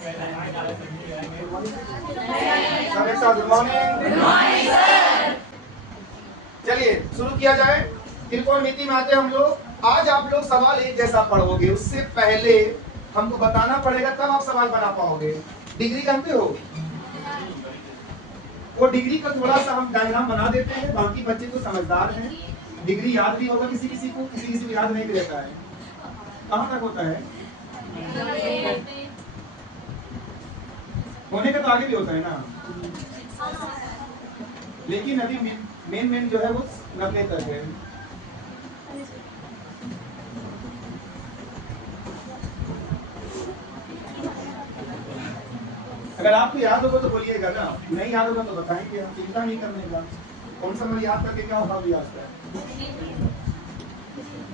सब एक साथ गुड मॉर्निंग। चलिए शुरू किया जाए। त्रिकोणमिति में आते हम लोग। आज आप लोग सवाल एक जैसा पढ़ोगे, उससे पहले हमको बताना पड़ेगा तब आप सवाल बना पाओगे। डिग्री जानते हो? वो डिग्री का थोड़ा सा हम डायग्राम बना देते हैं, बाकी बच्चे तो समझदार हैं। डिग्री याद भी होगा किसी किसी को, किसी किसी को याद नहीं भी रहता है। कहाँ तक होता है? होने का तो आगे भी होता है ना, लेकिन अभी मेन जो है वो 90 तक है। अगर आपको याद होगा तो बोलिएगा ना, नहीं याद होगा तो बताएंगे, हम चिंता नहीं करने का। कौन सा मैं याद करके क्या होगा भी याद है।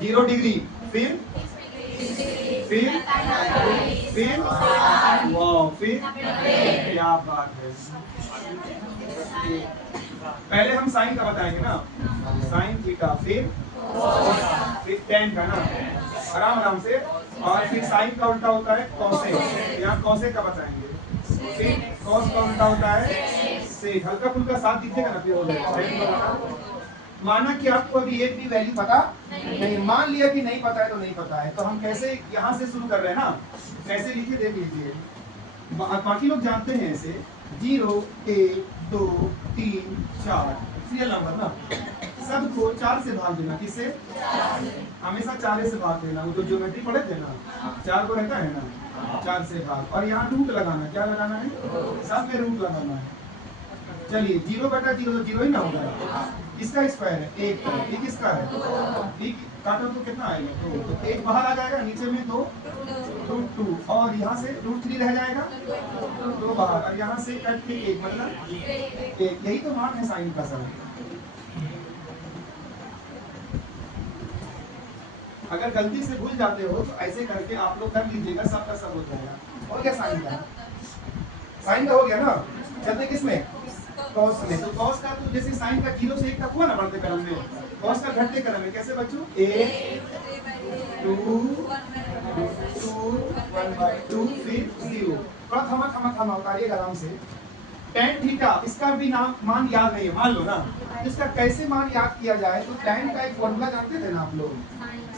0 डिग्री, फिर वाह, फिर क्या बात है। पहले हम साइन का बताएंगे ना, साइन थीटा, फिर टेन का ना, आराम से। और फिर साइन का उल्टा होता है कॉसेक, यहाँ कॉसेक का बताएंगे। फिर कॉस का उल्टा होता है सेक। हल्का फुल्का साथ दिखेगा ना, फिर हो जाएगा। माना कि आपको अभी एक भी वैल्यू पता नहीं, मान लिया कि नहीं पता है तो नहीं पता है, तो हम कैसे यहाँ से शुरू कर रहे हैं ना, कैसे लिखे देख लीजिए। बाकी लोग जानते हैं ऐसे 0 1 2 3 4 सीरियल नंबर ना, सबको 4 से भाग देना। किससे? हमेशा 4 से भाग देना। वो जो ज्योमेट्री पढ़े थे ना, 4 को रहता है ना, 4 से भाग। और यहाँ रूट लगाना, क्या लगाना है? सब में रूट लगाना है। चलिए 0 बटा 0 तो 0 ही ना होगा। इसका स्क्वायर है 1, ये किसका है? काटो तो कितना आएगा? 2, तो 1 बाहर आ जाएगा, नीचे में 2 रूट 2, और यहाँ से रूट 3 रह जाएगा, 2 बाहर, और यहाँ से कट के 1, मतलब 1। यही तो मान है साइन का सर। अगर गलती से भूल जाते हो तो ऐसे करके आप लोग कर लीजिएगा, सबका सब हो जाएगा। हो गया साइन का? साइन का हो गया ना। चलते किसमें? कॉस में। तो कॉस का तो जैसे साइन का 0 से 1 तक हुआ ना बढ़ते क्रम में, कॉस का घटते क्रम में कैसे बच्चों? 1 2 1/2, फिर 0। थोड़ा थमा उतारिएगा आराम से। tan थीटा, इसका भी नाम मान याद नहीं है, मान लो ना। इसका कैसे मान याद किया जाए? तो tan का एक फॉर्मूला जानते थे ना आप लोग,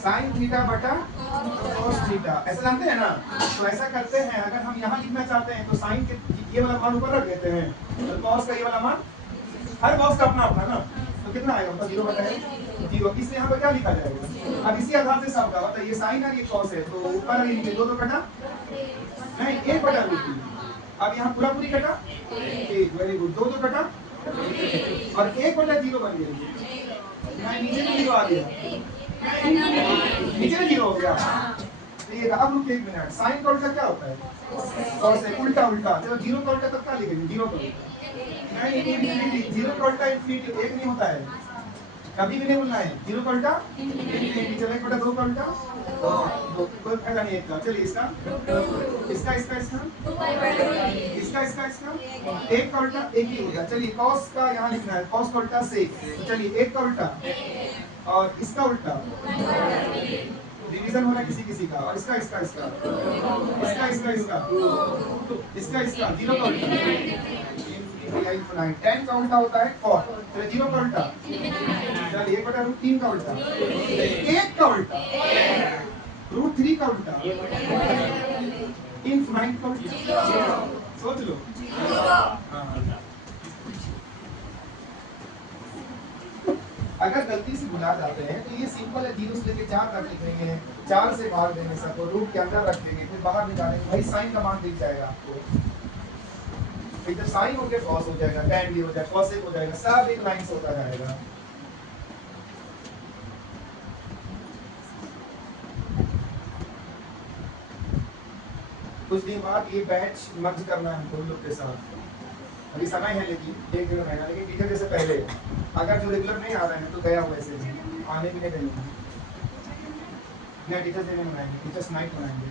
sin थीटा बटा cos थीटा, ऐसा जानते हैं ना। तो ऐसा करते हैं, अगर हम यहाँ लिखना चाहते हैं तो sin के ये वाला मान ऊपर रख देते हैं, तो cos का ये वाला मान, हर बॉक्स का अपना अपना ना, तो कितना आएगा? मतलब 0 बटा 0। इसलिए यहाँ पर क्या लिखा जाएगा? अब इसी आधार से सबका बताइए, साइन और ये cos है, तो ऊपर लिखेंगे 2 कटा नहीं, 1 बटा √3। अब यहाँ पूरा पूरी कटा 1, वेरी गुड। 2 कटा और 1 बटा 0 बन गया। नीचे में 0 आ गया, नीचे में 0 हो गया। तो ये अब रुकिए 1 मिनट, साइन का उल्टा क्या होता है? cos है, उल्टा उल्टा। चलो 0 का उल्टा तब क्या लिखेंगे? 0 का नहीं, 0 का उल्टा इनफिनिटी 1 नहीं होता है, कभी भी नहीं बोलना है। 0 का उल्टा इनफिनिटी। चलो 1 बटा 2 का उल्टा 2, कोई फायदा नहीं 1 का। चलिए इसका 1 का उल्टा 1 ही होगा। चलिए cos का यहाँ लिखना है, cos का उल्टा sec। तो चलिए 1 का उल्टा और इसका उल्टा, डिवीजन हो रहा है किसी किसी का, और इसका 0 का उल्टा tan का उल्टा होता है cos। तो 0 का उल्टा, चलिए 1 बटा √3 का उल्टा, 1 का उल्टा, √3 का उल्टा, इनफिनाइट का उल्टा। सोच लो। अगर गलती से भुला जाते हैं तो ये सिंपल है, 0 से लेके 4 तक लिखेंगे, 4 से भाग देंगे सबको, रूट के अंदर रखेंगे, फिर बाहर निकालेंगे, भाई साइन का मान दिख जाएगा आपको। इधर साइन हो गया cos हो जाएगा, tan भी हो जाएगा, cosec हो जाएगा, सब एक लाइन से होता जाएगा। कुछ दिन बाद ये बैच मर्ज करना है हमको लोग के साथ, अभी समय है लेकिन 1-1.5 महीना, लेकिन टीचर जैसे पहले। अगर जो रेगुलर नहीं आ रहे हैं तो गया हुआ ऐसे आने भी नहीं देंगे, नहीं टीचर से नहीं बनाएंगे, टीचर्स नाइट बनाएंगे,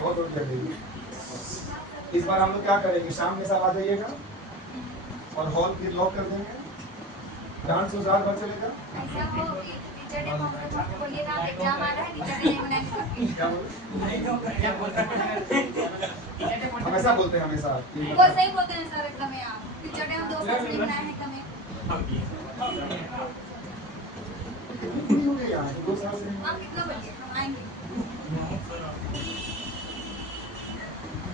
बहुत रोज कर देंगे। इस बार हम लोग क्या करेंगे, शाम में सब आ जाइएगा और हॉल फिर लॉक कर देंगे, डांस उजार भर चलेगा। क्या बोल ऐसा बोलते हैं हमेशा। वो सही बोलते हैं सर एकदम यार, जड़े हम 2 साल से बनाए हैं कम हो गया यार 2 साल से। हम कितना बजे हम आएंगे?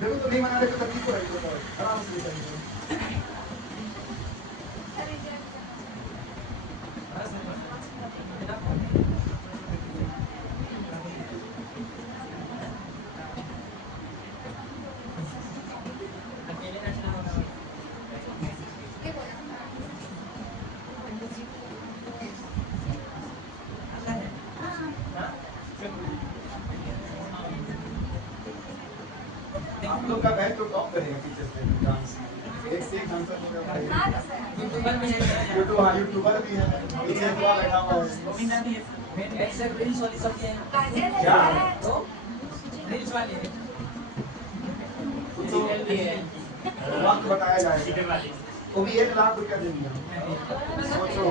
देखो तो नहीं मना रहे तो तकलीफ हो रही है, आराम से करिए। आप लोग का बैच तो टॉप करेगा पीछे से डांस, एक से एक डांसर होगा भाई। यूट्यूबर भी है, पीछे पूरा बैठा हुआ है। ऐसे रील्स वाली सब है क्या तो रील्स वाली है तो वक्त बताया जाएगा, वो भी 1 लाख रुपया दे दिया। सोचो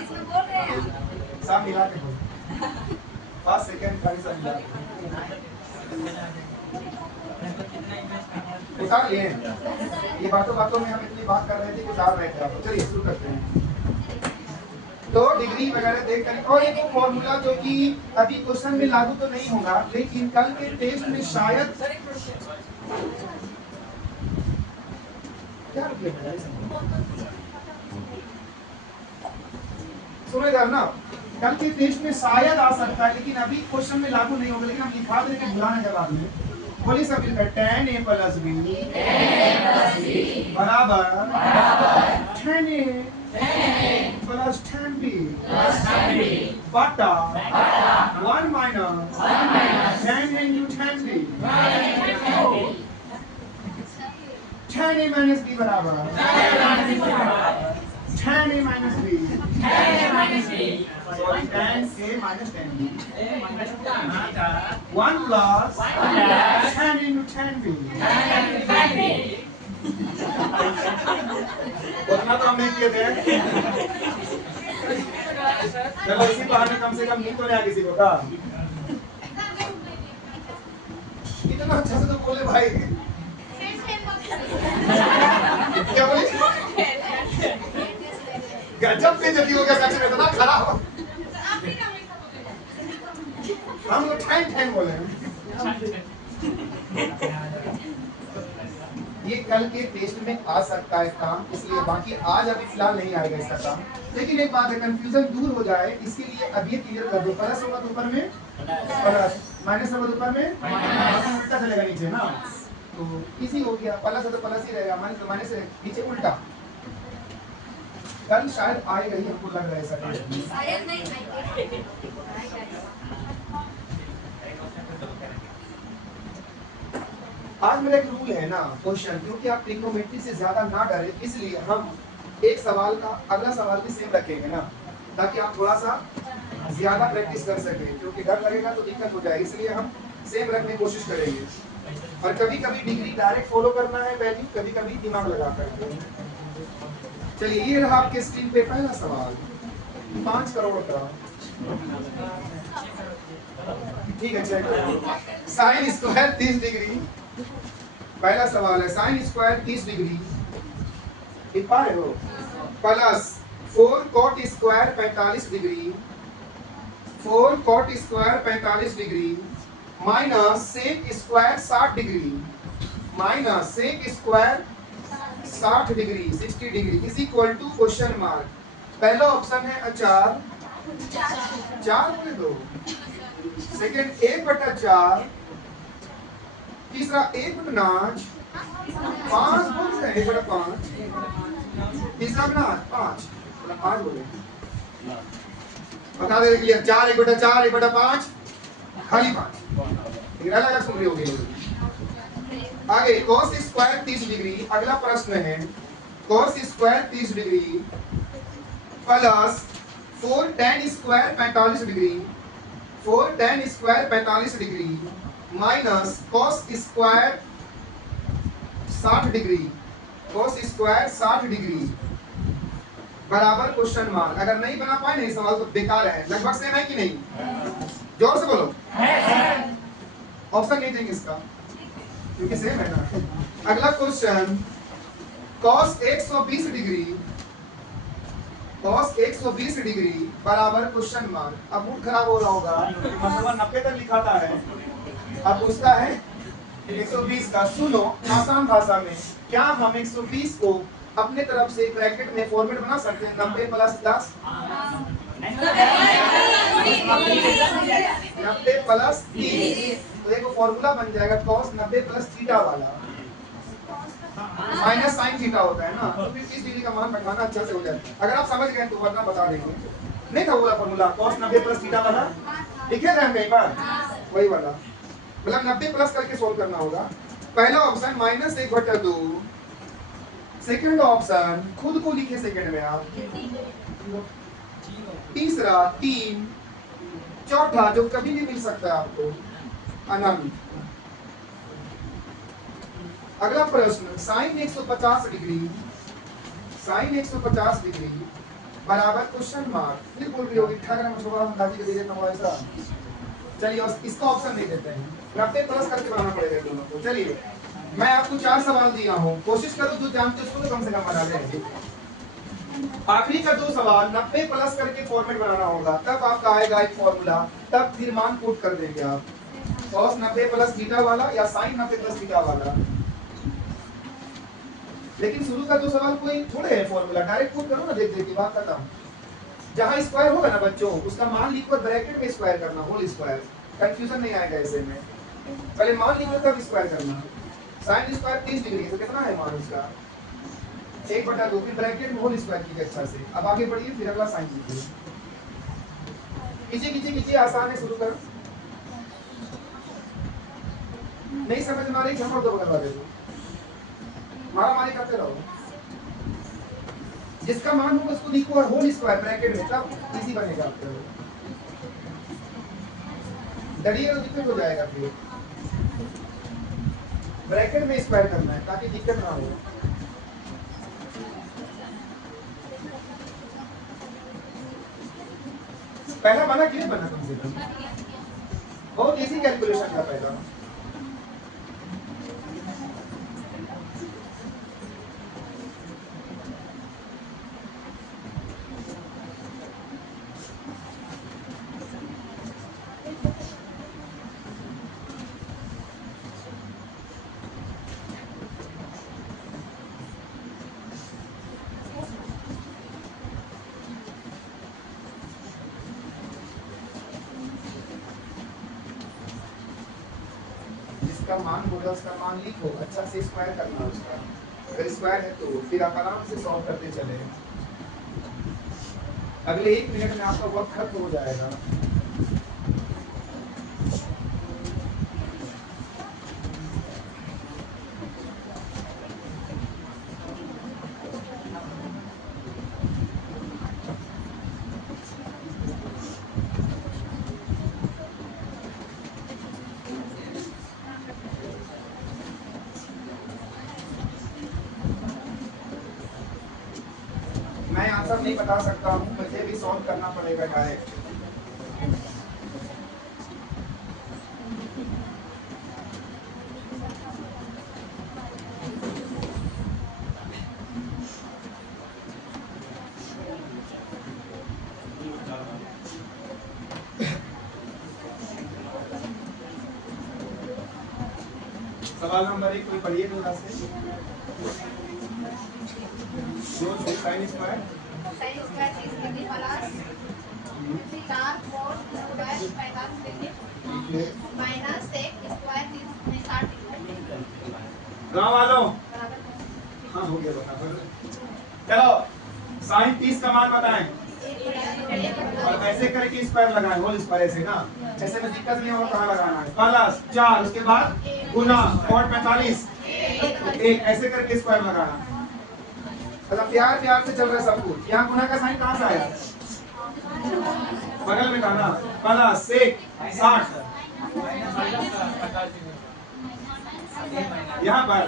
इसमें बोल रहे हैं सब मिला के बोलो, फर्स्ट सेकंड थर्ड सब मिला के उतार लिए। ये बातों बातों में हम इतनी बात कर रहे थे कि उतार रहे थे आपको। चलिए शुरू करते हैं। तो डिग्री वगैरह देख कर, और एक फॉर्मूला जो कि अभी क्वेश्चन में लागू तो नहीं होगा, लेकिन कल के टेस्ट में शायद क्या सुनो इधर ना, कल के टेस्ट में शायद आ सकता है, लेकिन अभी क्वेश्चन में लागू नहीं होगा। लेकिन हम लिखा देंगे बुलाने के बाद में। बोलिए सब मिलकर tan a plus b बराबर tan a plus tan b बटा 1 minus tan a into tan b। tan a minus b बराबर tan a minus b sorry tan a minus tan b 1 plus tan into tan b। उतना तो हम नहीं किए थे। चलो इसी बहाने कम से कम नींद तो नहीं आ किसी को का। इतना अच्छा से तो बोले भाई। क्या बोले? गजब पे जल्दी हो गया सच में, इतना खराब। हम लोग टाइम टाइम बोले हैं। ये कल के टेस्ट में आ सकता है काम, इसलिए बाकी आज अभी फिलहाल नहीं आएगा इसका काम। लेकिन एक बात है, कंफ्यूजन दूर हो जाए इसके लिए अब ये क्लियर कर दो। प्लस होगा तो ऊपर में प्लस, माइनस होगा तो ऊपर में माइनस, उल्टा चलेगा नीचे ना, तो इजी हो गया। प्लस है तो प्लस ही रहेगा, माइनस तो माइनस नीचे उल्टा। कल शायद आएगा ही, हमको लग रहा है ऐसा। शायद नहीं आज मेरा एक रूल है ना क्वेश्चन, क्योंकि आप ट्रिग्नोमेट्री से ज्यादा ना डरे, इसलिए हम एक सवाल का अगला सवाल भी सेम रखेंगे ना, ताकि आप थोड़ा सा ज्यादा प्रैक्टिस कर सकें। क्योंकि डर लगेगा तो दिक्कत हो जाएगी, इसलिए हम सेम रखने की कोशिश करेंगे। और कभी कभी डिग्री डायरेक्ट फॉलो करना है वैल्यू, कभी कभी दिमाग लगा कर। चलिए ये रहा आपके स्क्रीन पे पहला सवाल, 5 करोड़ का। ठीक है, चेक। Sine square 30 degree. पहला सवाल है साइन स्क्वायर 30 डिग्री लिख पा रहे हो, plus 4 cot square 45 degree, 4 cot square 45 degree minus sec square 60 degree, minus sec square 60 degree 60 degree is equal to question mark. पहला ऑप्शन है अचार 4 बोले दो, सेकंड 1/4, तीसरा 1/5, 5 बोलते हैं 1/5, तीसरा बना 5 बोले। बता दे क्लियर, 4 1/4 1/5 खाली 5, लेकिन अलग अलग सुन रही होगी। आगे cos स्क्वायर 30 डिग्री, अगला प्रश्न है cos square 30 degree plus 4 tan square 45 degree, 4 tan square 45 degree minus cos square 60 degree, cos square 60 degree बराबर क्वेश्चन मार्क। अगर नहीं बना पाए नहीं सवाल तो बेकार है। लगभग सेम है कि नहीं? जोर से बोलो। ऑप्शन नहीं देंगे इसका। क्योंकि सेम है ना। अगला क्वेश्चन, cos 120 डिग्री बराबर क्वेश्चन मार्क। अब मूड खराब हो रहा होगा, मतलब 90 तक लिखाता है, अब पूछता है 120 का। सुनो आसान भाषा में, क्या हम 120 को अपने तरफ से ब्रैकेट में फॉर्मेट बना सकते हैं? 90 प्लस 10, 90 प्लस 30, तो एक फॉर्मूला बन जाएगा cos 90 प्लस थीटा वाला, माइनस साइन थीटा होता है ना, तो फिर 30 डिग्री का मान बैठाना अच्छा से हो जाता है। अगर आप समझ गए तो वरना बता देंगे। नहीं था वो फॉर्मूला cos 90 प्लस थीटा वाला, लिखे थे हम कहीं पर, वही वाला, मतलब 90 प्लस करके सोल्व करना होगा। पहला ऑप्शन -1/2, सेकंड ऑप्शन खुद को लिखे सेकंड में आप, तीसरा 3, चौथा जो कभी भी मिल सकता है आपको अनंत। अगला प्रश्न, साइन 150 डिग्री बराबर क्वेश्चन मार्क। फिर बोल रही होगी ठाकरा में छोड़ा अंदाजी के दे देता हूं ऐसा। चलिए इसका ऑप्शन नहीं देते हैं, 90 प्लस करके बनाना पड़ेगा दोनों को। चलिए मैं आपको 4 सवाल दिया हूं, कोशिश करो जो जानते हो उसको तो कम से कम बना लें। आखिरी का 2 सवाल 90 प्लस करके फॉर्मेट बनाना होगा, तब आपका आएगा एक फॉर्मूला, तब फिर मान पुट कर देंगे आप, cos 90 प्लस थीटा वाला या sin 90 प्लस थीटा वाला। लेकिन शुरू का 2 सवाल कोई थोड़े है फॉर्मूला, डायरेक्ट पुट करो ना, देख देख के बात खत्म। जहां स्क्वायर होगा ना बच्चों, उसका मान लिखो ब्रैकेट में स्क्वायर करना, होल स्क्वायर, कंफ्यूजन नहीं आएगा ऐसे में। पहले मान लिखो तब स्क्वायर करना। sin स्क्वायर 30 डिग्री है तो कितना है मान उसका 1/2, फिर ब्रैकेट में होल स्क्वायर कीजिए अच्छा से। अब आगे बढ़िए, फिर अगला साइन कीजिए, कीजिए आसान है, शुरू करो। नहीं समझ में आ रही हम तो बगल वाले मारामारी करते रहो। जिसका मान होगा उसको लिखो और होल स्क्वायर ब्रैकेट में, तब इजी बनेगा आपका। डरिए तो दिक्कत हो जाएगा, फिर ब्रैकेट में स्क्वायर करना है ताकि दिक्कत ना हो। पहला बना कि नहीं बना, कम से कम बहुत इजी कैलकुलेशन था पहला। जिसका मान होगा उसका मान लिखो, अच्छा से स्क्वायर करना उसका, अगर स्क्वायर है तो फिर आप आराम से सॉल्व करते चले। अगले 1 मिनट में आपका वर्क खत्म हो जाएगा। मैं आंसर नहीं बता सकता हूँ, मुझे भी सॉल्व करना पड़ेगा डायरेक्ट। सवाल नंबर 1 कोई पढ़िए मेरा से। जो sine square 30 degree plus 4 cos square 45 degree minus 1 square 60 degree. गाँव वालों, हाँ हो गया बराबर। चलो साइन 30 का मान बताएं, और ऐसे करके स्क्वायर लगाएं, होल स्क्वायर ऐसे ना, ऐसे में दिक्कत नहीं होगा कहाँ लगाना है। प्लस 4 उसके बाद गुना और 45 1 ऐसे करके स्क्वायर लगाना। मतलब प्यार प्यार से चल रहा है सब कुछ। यहाँ गुना का साइन कहाँ से आया, बगल में था ना, प्लस 1 60 यहाँ पर।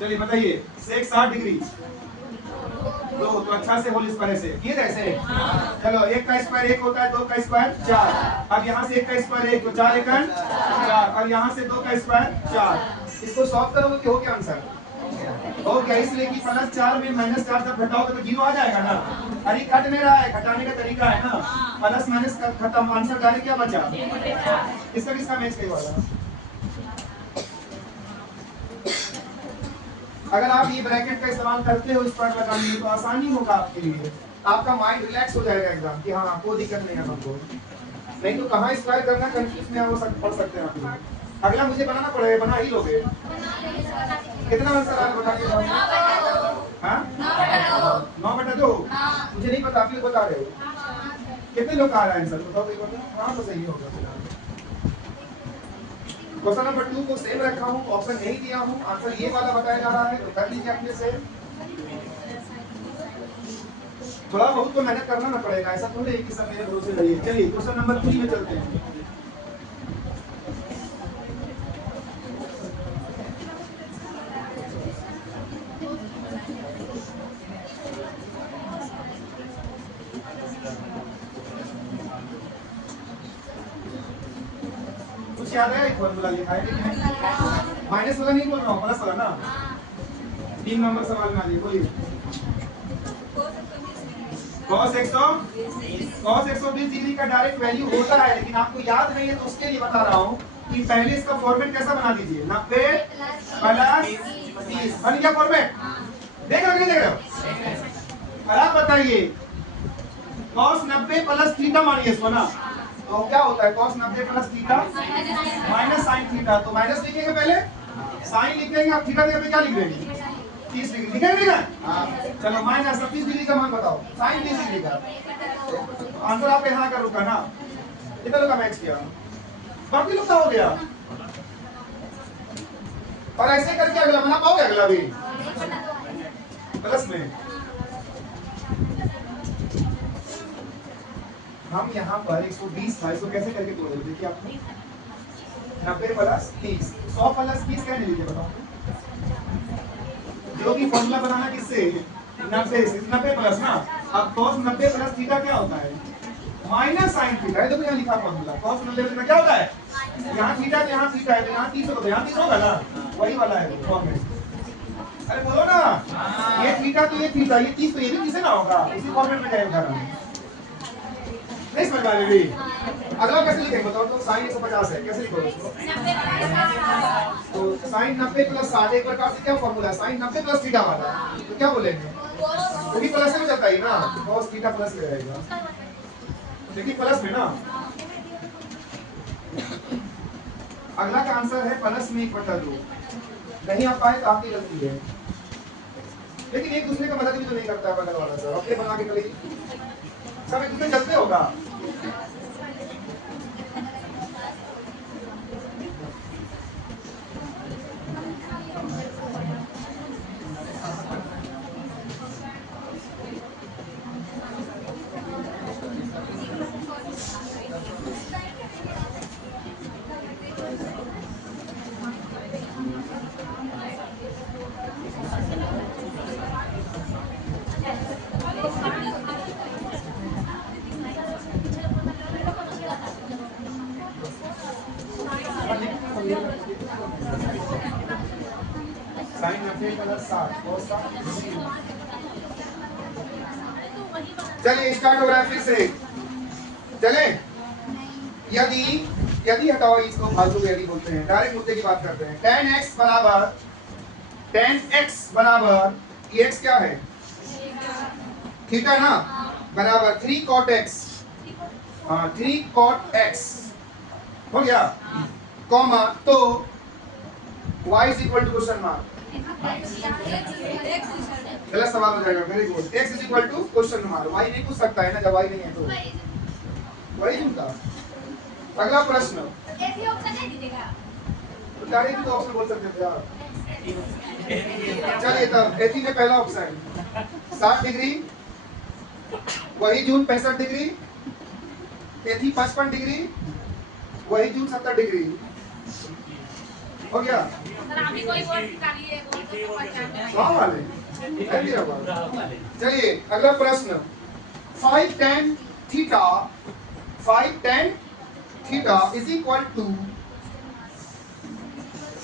चलिए बताइए सेक 60 डिग्री दो, तो अच्छा से होल स्क्वायर से ये कैसे। चलो 1 का स्क्वायर 1 होता है, 2 का स्क्वायर 4। अब यहाँ से 1 का स्क्वायर 1 तो 4 एकड़ 4, और यहाँ से 2 का स्क्वायर 4, इसको सॉल्व करोगे कि हो क्या आंसर हो गया, इसलिए कि +4 में -4 जब घटाओगे तो 0 आ जाएगा ना। अरे कट नहीं रहा है, घटाने का तरीका है ना, प्लस माइनस खत्म, आंसर डायरेक्ट क्या बचा, इसका किसका मैच कई वाला। अगर आप ये ब्रैकेट का इस्तेमाल करते हो इस पर लगाने में तो आसानी होगा आपके लिए, आपका माइंड रिलैक्स हो जाएगा एकदम कि हाँ कोई दिक्कत नहीं है हमको, नहीं तो कहाँ स्क्वायर करना कंफ्यूज में हो पड़ सकते हैं आप लोग। अगला मुझे बनाना पड़ेगा, बना ही लोगे, कितना आंसर आप बता के जाओ। हाँ 9/2 मुझे नहीं पता, आप लोग बता रहे हो कितने लोग आ रहे हैं आंसर बताओ एक बार। हाँ तो सही होगा। क्वेश्चन नंबर 2 को सेम रखा हूँ, ऑप्शन नहीं दिया हूँ, आंसर ये वाला बताया जा रहा है तो कर लीजिए अपने से। थोड़ा बहुत तो मेहनत करना ना पड़ेगा, ऐसा थोड़ी है कि सब मेरे भरोसे रहिए। चलिए क्वेश्चन नंबर 3 में चलते हैं। कुछ याद है, एक फॉर्मूला लिखा है माइनस वाला नहीं बोल रहा हूँ, प्लस वाला ना। 3 नंबर सवाल में आ जाइए, बोलिए। cos 120 डिग्री का डायरेक्ट वैल्यू होता है, लेकिन आपको याद नहीं है तो उसके लिए बता रहा हूँ कि पहले इसका फॉर्मेट कैसा बना दीजिए, 90 + 30 बन गया फॉर्मेट। देख रहे हो और आप बताइए cos 90 + थीटा मानिए इसको ना, तो क्या होता है cos 90 + theta minus sin theta, तो माइनस लिखेंगे पहले, sin लिखेंगे, आप थीटा जगह पे क्या लिख देंगे 30 डिग्री लिखेंगे ना। चलो माइनस 30 डिग्री का मान बताओ, sin 30 डिग्री का आंसर आप यहाँ का रुका ना, कितना लोग का मैच किया, बाकी लोग का हो गया। और ऐसे करके अगला बना पाओगे, अगला भी प्लस में। हम यहाँ पर 120 था, इसको कैसे करके तोड़ देते देखिए आप, 90 + 30 100 + 30 क्या लीजिए बताओ, जो कि फॉर्मूला बनाना किससे 90 प्लस ना। अब cos 90 + थीटा क्या होता है माइनस sin थीटा, है तो यहाँ लिखा फॉर्मूला cos 90 + क्या होता है, यहाँ थीटा है यहाँ 30 होगा, यहाँ 30 होगा ना, वही वाला है फॉर्मूला। अरे बोलो ना, ये थीटा तो ये थीटा, ये 30 तो ये भी 30 ना होगा, इसी फॉर्मेट में जाएगा ना, नहीं समझ पा रहे भी। अगला कैसे लिखेंगे बताओ, तो sin 150 है, कैसे लिखोगे इसको, तो sin 90 + 60 एक प्रकार से क्या फॉर्मूला है, sin 90 + थीटा वाला, तो क्या बोलेंगे वो भी प्लस में जाता है ना, cos थीटा प्लस में रहेगा, देखिए प्लस में ना। अगला का आंसर है प्लस में 1/2, नहीं आ पाए तो आपकी गलती है, लेकिन एक दूसरे का मदद भी तो नहीं करता है बगल वाला, सर अपने बना के चलेगी, सब एक दूसरे चलते होगा। sin 90 + 60 चलिए स्टार्ट हो रहा है फिर से, चले। यदि हटाओ इसको, फालतू को यदि बोलते हैं, डायरेक्ट मुद्दे की बात करते हैं। tan x ये x क्या है थीटा ना, बराबर 3 cot x, हाँ 3 cot x हो गया, कॉमा तो y = क्वेश्चन मार्क, गलत सवाल हो जाएगा, very good, x = question mark, y नहीं पूछ सकता है ना, जब y नहीं है तो वही होता। अगला प्रश्न, तो डायरेक्ट तो ऑप्शन बोल सकते थे आप, चलिए तब एथी में पहला ऑप्शन 60 डिग्री, वही जून 65 डिग्री, एथी 55 डिग्री, वही जून 70 डिग्री, हो गया। चलिए अगला प्रश्न, 5 tan theta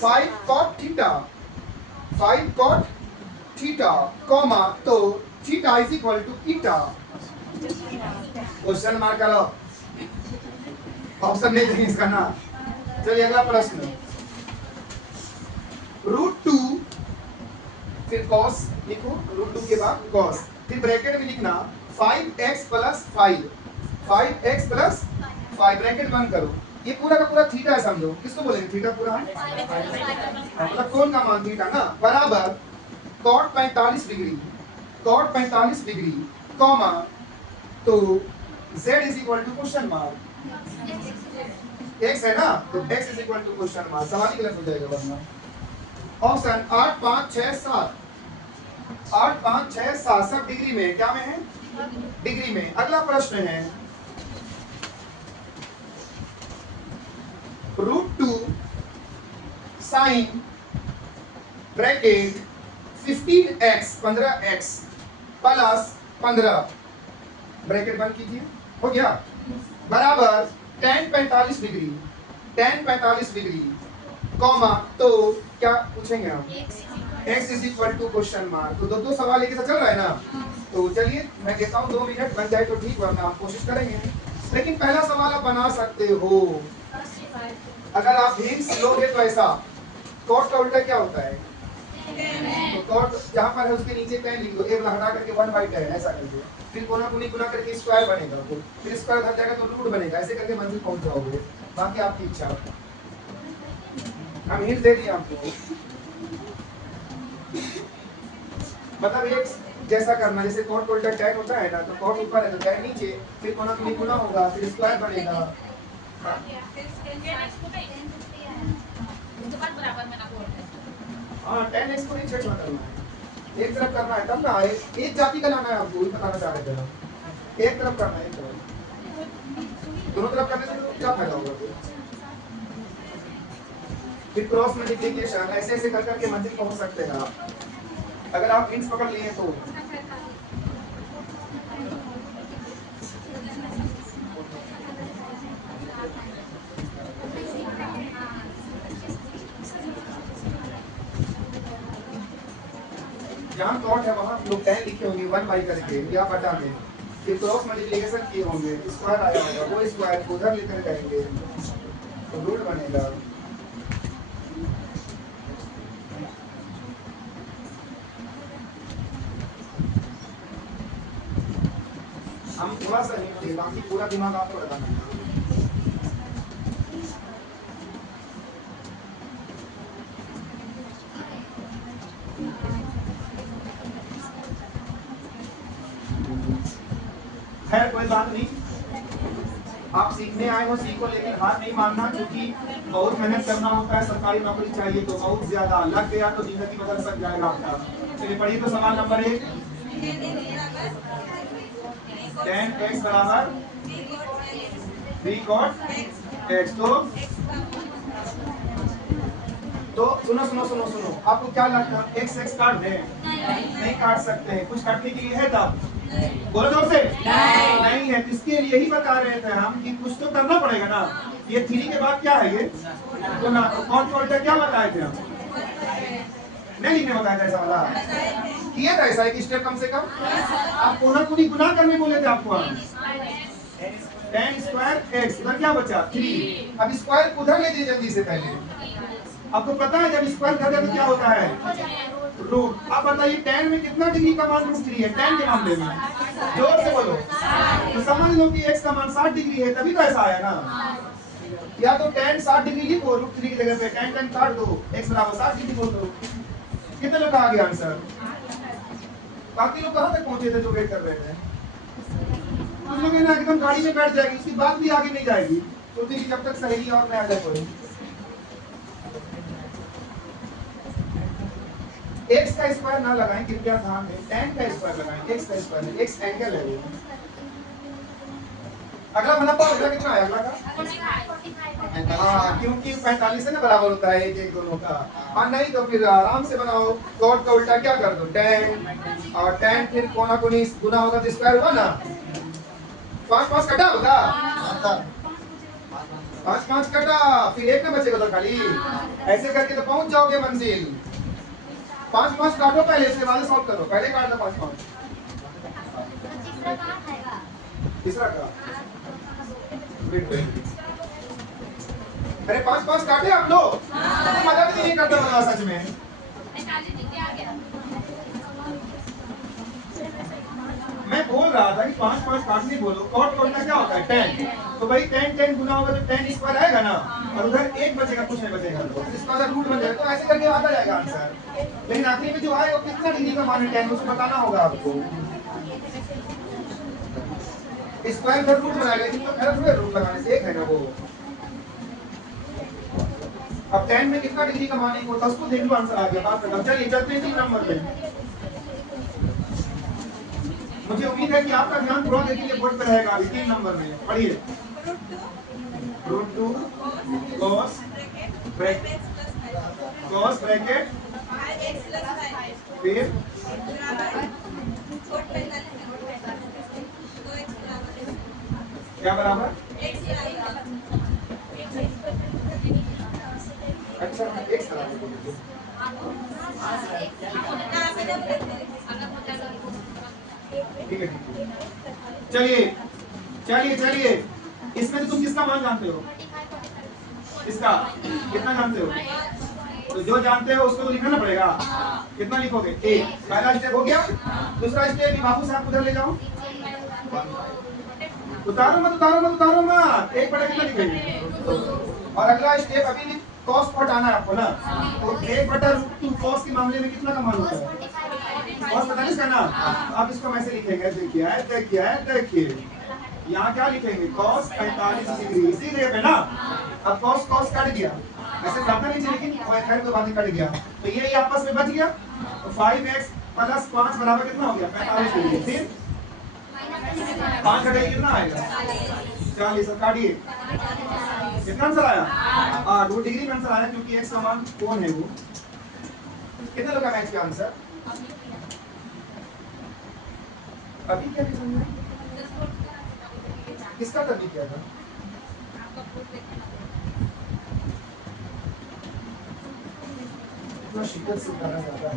= 5 cot theta, 5 cot theta comma तो theta is equal to theta. Question mark करो, ऑप्शन नहीं देंगे इसका ना। चलिए अगला प्रश्न, √2 फिर cos लिखो, √2 के बाद cos, फिर ब्रैकेट में लिखना 5x plus 5, 5x plus 5 bracket बंद करो। ये पूरा का पूरा थीटा है समझो, किसको बोलेंगे थीटा पूरा, मतलब कोण का मान थीटा ना, बराबर cot 45 degree, cot 45 degree comma तो z is equal to question mark, x है ना तो x is equal to question mark, सवाल ही गलत हो जाएगा वरना। ऑप्शन 8 5 6 7, 8 5 6 7 सब डिग्री में, क्या में है, डिग्री में। अगला प्रश्न है √2 sign bracket 15x 15x plus 15 bracket बंद कीजिए, हो गया, बराबर tan 45 degree, tan 45 degree comma तो क्या पूछेंगे आप, x is equal to question mark. तो दो सवाल एक ही साथ चल रहा है ना, तो चलिए मैं कहता हूँ 2 मिनट बन जाए तो ठीक, वरना आप कोशिश करेंगे। लेकिन पहला सवाल आप बना सकते हो, अगर आप हिंट्स लोगे तो ऐसा, cot का उल्टा क्या होता है, तो cot जहाँ पर है उसके नीचे tan लिख दो, एक हटा करके 1/tan ऐसा कर दो, फिर कोना कुनी गुना करके स्क्वायर बनेगा, तो फिर स्क्वायर हट जाएगा तो रूट बनेगा, ऐसे करके मंजिल पहुंच जाओगे। बाकी आपकी इच्छा, हम हिंट दे दिए आपको, मतलब एक जैसा करना, जैसे cot का उल्टा tan होता है ना, तो cot ऊपर है तो tan नीचे, फिर कोना कुनी गुना होगा, फिर स्क्वायर बनेगा। हाँ tan x को नहीं छेड़ना करना है, एक तरफ करना है तब ना, एक जाति का नाम है आपको, वही बताना चाह रहे थे हम, एक तरफ करना है, एक तरफ, दोनों तरफ करने से तो क्या फायदा होगा फिर। फिर क्रॉस मल्टीप्लिकेशन ऐसे ऐसे कर करके मंजिल पहुंच सकते हैं आप, अगर आप हिंट्स पकड़ लिए तो। जहाँ cot है वहाँ लोग tan लिखे होंगे 1 करके या बटा में, फिर क्रॉस मल्टीप्लिकेशन किए होंगे, स्क्वायर आया होगा, वो स्क्वायर को उधर लेकर जाएंगे तो रूट बनेगा। हम थोड़ा सा हिंट दें, बाकी पूरा दिमाग आपको लगाना है। खैर कोई बात नहीं, आप सीखने आए हो सीखो, लेकिन हार नहीं मानना, क्योंकि बहुत मेहनत करना होता है, सरकारी नौकरी चाहिए तो बहुत ज्यादा, लग गया तो जिंदगी बदल सक जाएगा आपका। चलिए पढ़िए तो सवाल नंबर 1, tan x बराबर 3 cot x, तो सुनो सुनो सुनो सुनो, आपको क्या लगता है x x काट दें, नहीं काट सकते हैं, कुछ काटने के लिए है तब, बोलो जोर से, नहीं है, इसके लिए ही बता रहे थे हम कि कुछ तो करना पड़ेगा ना। ये 3 के बाद क्या है, ये तो ना cot का उल्टा क्या बताए थे हम, नहीं लिखने बताया था ऐसा वाला, किया था ऐसा एक स्टेप कम से कम, आप कोना कुनी गुना करने बोले थे आपको हम, tan स्क्वायर x, उधर क्या बचा 3, अब स्क्वायर उधर ले जाइए जल्दी से, पहले आपको पता है जब स्क्वायर कर दे तो क्या होता है रूट। अब बताइए tan में कितना डिग्री का मान √3 है, tan के मामले में, जोर से बोलो, तो समझ लो कि x का मान 60 डिग्री है, तभी तो ऐसा आया ना, या तो tan 60 डिग्री लिखो √3 की जगह पे, tan काट दो, x बराबर 60 डिग्री बोल दो। कितने लोग आ गया आंसर, बाकी लोग कहाँ तक पहुंचे थे जो वेट कर रहे थे, कुछ लोग ना एकदम गाड़ी में बैठ जाएगी, उसकी बात भी आगे नहीं जाएगी, तो जब तक सहेली और मैं आ जाए कोई। x का स्क्वायर ना लगाएं कृपया, ध्यान दें, tan का स्क्वायर लगाएं, x का स्क्वायर, x एंगल है वो। अगला मतलब अगला कितना है, अगला का हाँ, क्योंकि 45 से ना बराबर होता है एक एक दोनों का, और नहीं तो फिर आराम से बनाओ, cot का उल्टा क्या कर दो tan, और tan फिर कोना कोनी गुना होगा तो स्क्वायर हुआ ना, 5 5 कटा होगा, 5 5 कटा, फिर एक में बचेगा तो खाली। ऐसे करके तो पहुंच जाओगे मंजिल। 5 5 काटो पहले, इसके बाद सॉल्व करो। पहले काट दो 5 5। तीसरा का अरे 5 5 काटे आप लोग। मदद नहीं करते हो सच में। मैं बोल रहा था कि 5 5 काटने बोलो। कॉट का क्या होता है 10। तो भाई 10 10 गुना होगा तो 10 स्क्वायर आएगा ना, और उधर एक बचेगा, कुछ नहीं बचेगा, तो इसका अगर रूट बन जाएगा तो ऐसे करके आता जाएगा आंसर। लेकिन आखिरी में जो आएगा वो कितना डिग्री का मान है 10, उसको बताना होगा आपको। स्क्वायर का रूट बनाएगा, लेकिन तो खैर थोड़े रूट लगाने से एक है ना वो। अब 10 में कितना डिग्री का मान होता है उसको देख लो, आंसर आ गया। बात खत्म। चलिए चलते हैं 3 नंबर पे। मुझे उम्मीद है कि आपका ध्यान थोड़ा देर के लिए बोर्ड पे रहेगा। अभी 3 नंबर में पढ़िए। √2 cos ब्रैकेट फिर क्या बराबर? अच्छा x बराबर। ठीक है चलिए चलिए चलिए। इसमें से तुम किसका मान जानते हो? इसका कितना जानते हो? तो जो जानते हो उसको तो लिखना पड़ेगा। कितना लिखोगे? 1। पहला स्टेप हो गया। दूसरा स्टेप बाबू साहब उधर ले जाओ। उतारो मत 1/कितना लिखेंगे? और अगला स्टेप अभी cos को हटाना है आपको ना, तो 1/√2 cos के मामले में कितना का मान होता है? cos 45 का ना। अब इसको हम ऐसे लिखेंगे, देखिए यहाँ क्या लिखेंगे? cos 45 डिग्री, इसी जगह पे ना। अब cos कट गया, ऐसे काटना नहीं चाहिए, लेकिन खैर तो बाद में कट गया, तो ये आपस में बच गया। तो 5x + 5 बराबर कितना हो गया? 45 डिग्री। फिर 5 घटाइए कितना आएगा? 40। काटिए, कितना आंसर आया? 2 डिग्री में आंसर आया, क्योंकि एक समान कोण है वो। कितने लोग का मैच का आंसर? अभी क्या समझा? किसका तभी क्या था? इतना शिद्दत से करना चाहता है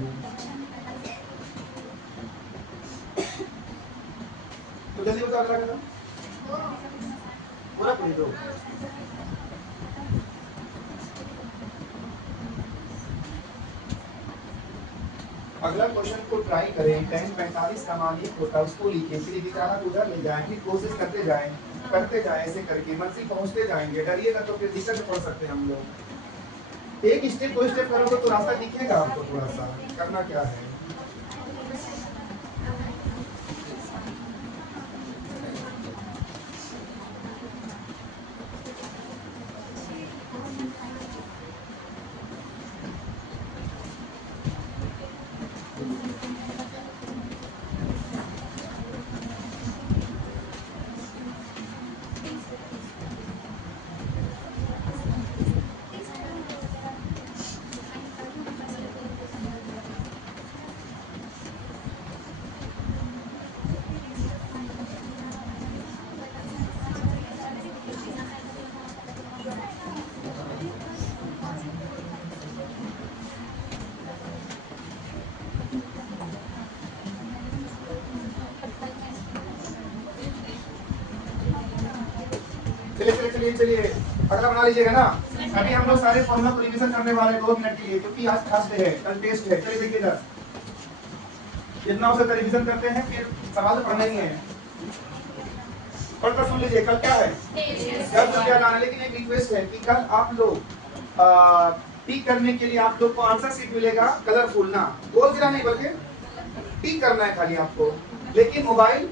तो जल्दी बता। अगला कदम पूरा पढ़ दो। अगला क्वेश्चन को ट्राई करें। 10 45 का मान 1 होता है, उसको लिखिए, फिर दिखाना तो उधर ले जाएंगे, कोशिश करते जाएं ऐसे करके मंजिल पहुंचते जाएंगे। डरिएगा तो फिर दिक्कत में पड़ सकते हैं हम लोग। एक स्टेप 2 स्टेप करोगे तो रास्ता दिखेगा आपको। थोड़ा सा करना क्या है, चलिए अगला बना लीजिएगा ना। अभी हम लोग सारे फॉर्मूला को रिवीजन करने वाले 2 मिनट के लिए, क्योंकि आज खास डे है, कल टेस्ट है। चलिए देखिए इधर, जितना हो सकता रिवीजन करते हैं, फिर सवाल पढ़ना ही है। पढ़कर सुन लीजिए, कल क्या है? कल तो क्या लाना, लेकिन एक रिक्वेस्ट है कि कल आप लोग टिक करने के लिए आप लोग को आंसर शीट मिलेगा कलरफुल ना, गोल गिरा नहीं बल्कि टिक करना है खाली आपको। लेकिन मोबाइल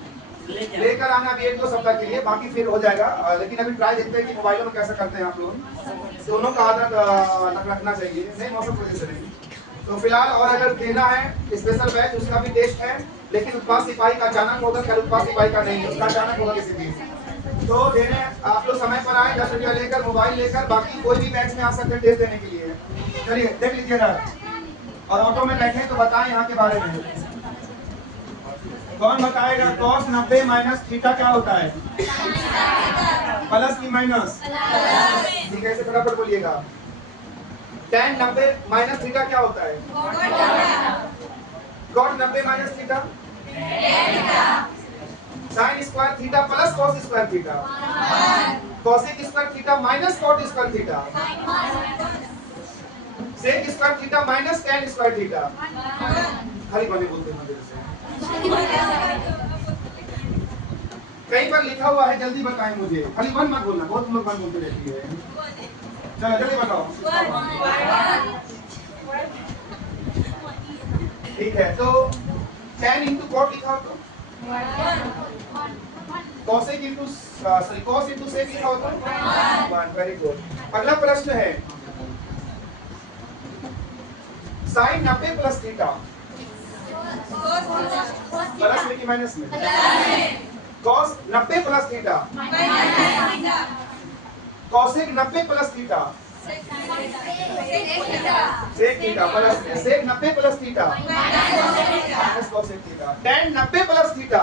लेकर आना अभी 1-2 सप्ताह के लिए, बाकी फिर हो जाएगा। लेकिन अभी ट्राई देखते हैं कि मोबाइलों में कैसा करते हैं आप लोग। दोनों का आदत रखना चाहिए, नहीं मौसम की वजह से नहीं। तो फिलहाल और अगर देना है स्पेशल बैच, उसका भी टेस्ट है, लेकिन उत्पाद सिपाही का अचानक होगा, कल उत्पाद सिपाही का नहीं, उसका अचानक होगा किसी दिन। तो देने आप लोग समय पर आए, 10 रुपया लेकर, मोबाइल लेकर, बाकी कोई भी बैच में आ सकते हैं टेस्ट देने के लिए। चलिए देख लीजिएगा, और ऑटो में बैठे तो बताएं यहाँ के बारे में। कौन बताएगा cos 90 माइनस थीटा क्या होता है? प्लस की माइनस? ठीक है, इसे फटाफट बोलिएगा। tan 90 माइनस थीटा क्या होता है? cot 90 minus theta? sin square theta plus cos square theta? cosec square theta minus cot square theta? sec square theta minus tan square theta? खाली बने बोलते हैं मेरे से। कहीं पर लिखा हुआ है, जल्दी बताएं मुझे। खाली वन मत बोलना, बहुत लोग वन बोलते रहती है। चलो जल्दी बताओ। ठीक है, तो tan इंटू cot लिखा हो तो cosec into cos into sec लिखा हो तो 1। Very good. अगला प्रश्न है sin 90 प्लस थीटा प्लस में कि माइनस में? cos 90 plus theta cosec 90 plus theta sec theta plus sec 90 plus theta minus cosec theta tan 90 plus theta